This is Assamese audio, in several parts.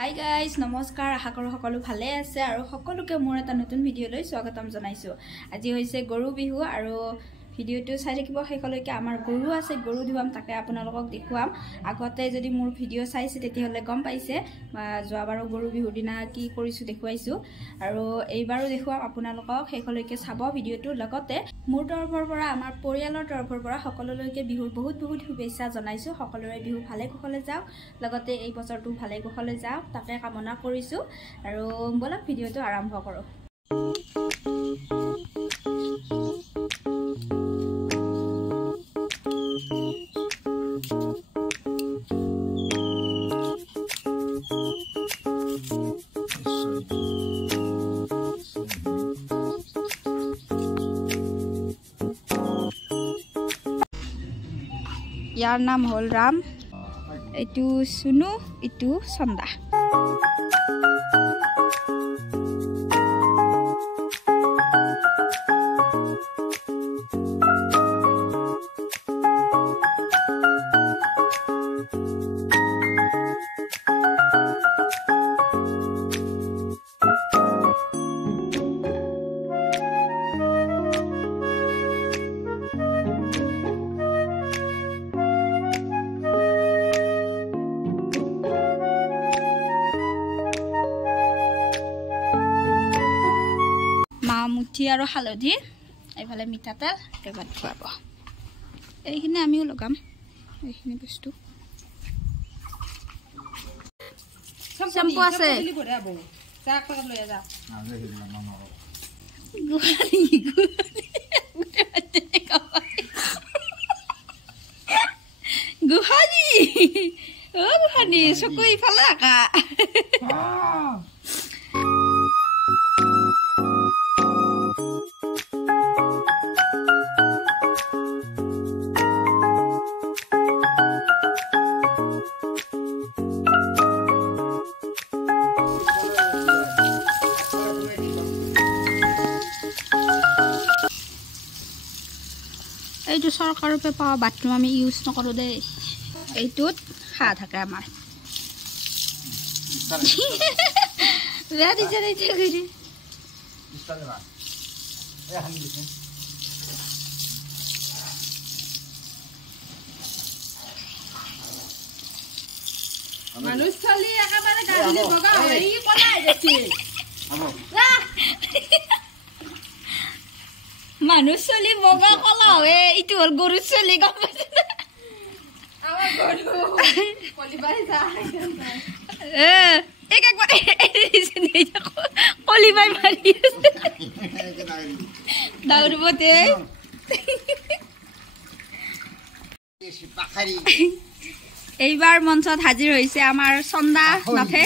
হাই গাইজ নমস্কাৰ আশা কৰো সকলো ভালে আছে আৰু সকলোকে মোৰ এটা নতুন ভিডিঅ'লৈ স্বাগতম জনাইছো। আজি হৈছে গৰু বিহু আৰু ভিডিঅ'টো চাই থাকিব শেষলৈকে। আমাৰ গৰু আছে, গৰু ধুৱাম, তাকে আপোনালোকক দেখুৱাম। আগতে যদি মোৰ ভিডিঅ' চাইছে তেতিয়াহ'লে গম পাইছে যোৱাবাৰো গৰু বিহুৰ দিনা কি কৰিছো দেখুৱাইছো আৰু এইবাৰো দেখুৱাম আপোনালোকক। শেষলৈকে চাব ভিডিঅ'টো। লগতে মোৰ তৰফৰ পৰা আমাৰ পৰিয়ালৰ তৰফৰ পৰা সকলোলৈকে বিহুৰ বহুত শুভেচ্ছা জনাইছো। সকলোৰে বিহু ভালে কুশলে যাওক, লগতে এই বছৰটো ভালে কুশলে যাওক তাকে কামনা কৰিছো আৰু বলক ভিডিঅ'টো আৰম্ভ কৰো। ইয়াৰ নাম হ'ল ৰাম, এইটো সুনু, এইটো চন্দা। মুঠি আৰু হালধি, এইফালে মিঠাতেল, একেবাৰে খুৱাব। এইখিনি আমিও লগাম, এইখিনি বস্তু। চেম্পু আছে, গোহালি গোহালি চকু ইফালে আকা। এইটো চৰকাৰৰ পৰা পোৱা বাথৰুম আমি ইউজ নকৰোঁ দেই, এইটোত খা থাকে আমাৰ। মানুহ চলি বগা কলা হয়, এইটো হ'ল গৰু চলি। গম পাইছে কলিবাই মাৰি দাউৰিবতে। এইবাৰ মঞ্চত হাজিৰ হৈছে আমাৰ চন্দা নাথে।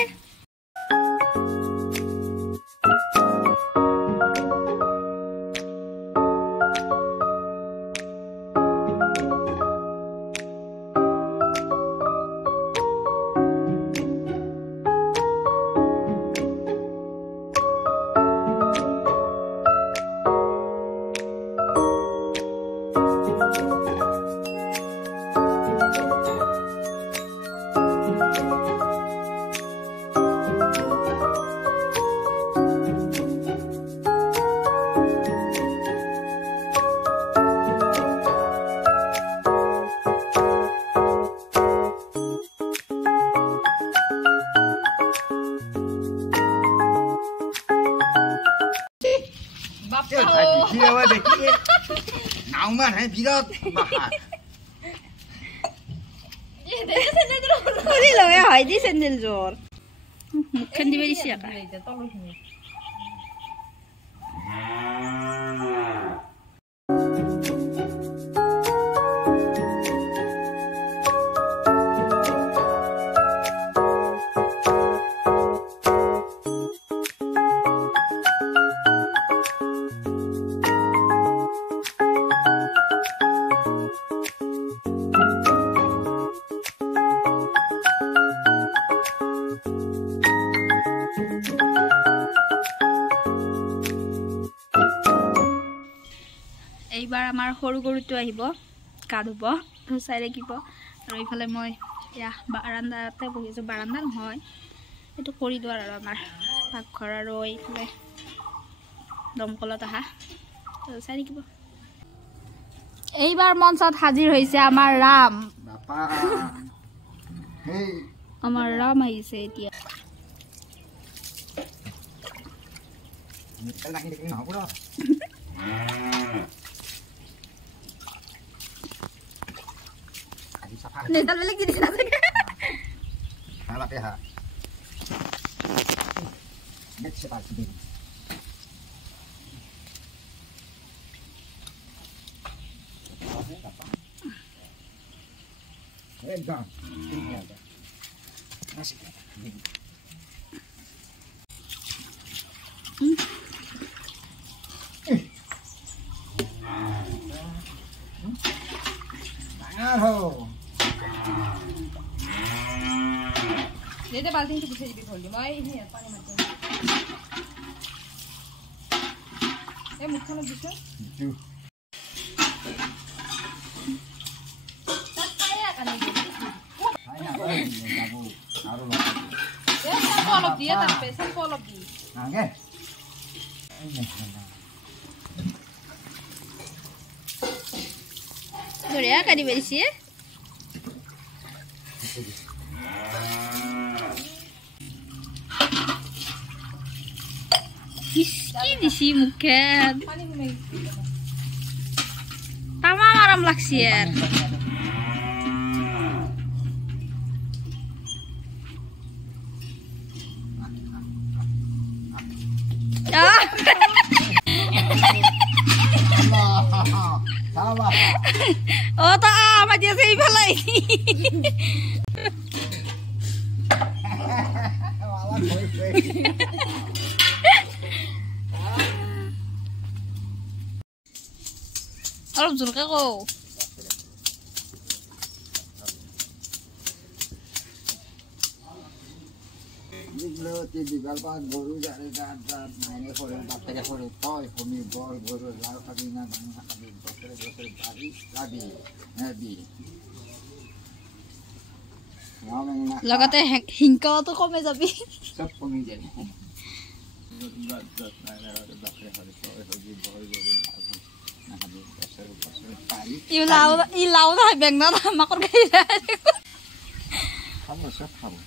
চেন্দেল জোৰ মুখখান দিবে দিছি আকা। এইবাৰ আমাৰ সৰু গৰুটো আহিব, গা ধুব, চাই ৰাখিব। আৰু এইফালে মই বাৰান্দাতে বহিছোঁ, বাৰান্দা নহয় এইটো কৰিডৰ আৰু আমাৰ পাকঘৰ আৰু এইফালে দমকলত আহা চাই থাকিব। এইবাৰ মঞ্চত হাজিৰ হৈছে আমাৰ ৰাম। আমাৰ ৰাম আহিছে এতিয়া। নেতাল বেলেগ কি দিছে নাথাকে হালাতে হা নেক্সট পার্ট দিন একদম ঠিক আছে আসি हो ये बाल्टी से गुछे दिबी खोल मैं ही पानी मत ए मुखन दिस जू तकाया कने हाय ना बाबू आरो लो ए सब ऑफ दिया तन पे सब ऑफ दी आगे Duriya kadi berisi ya? Miskin isi mukan. Tama maram laksier. Oh tak amat dia sih balai. Alam surga kau. Jiglo tibi galpa guru jari dan maine kore batere kore toy kami bol guru lalu kami nang kami batere bari lagi nabi. Lagate hingka tu kome jabi. Sab kome jani. Ilau dah beng na makor kaya. Kamu siapa kamu?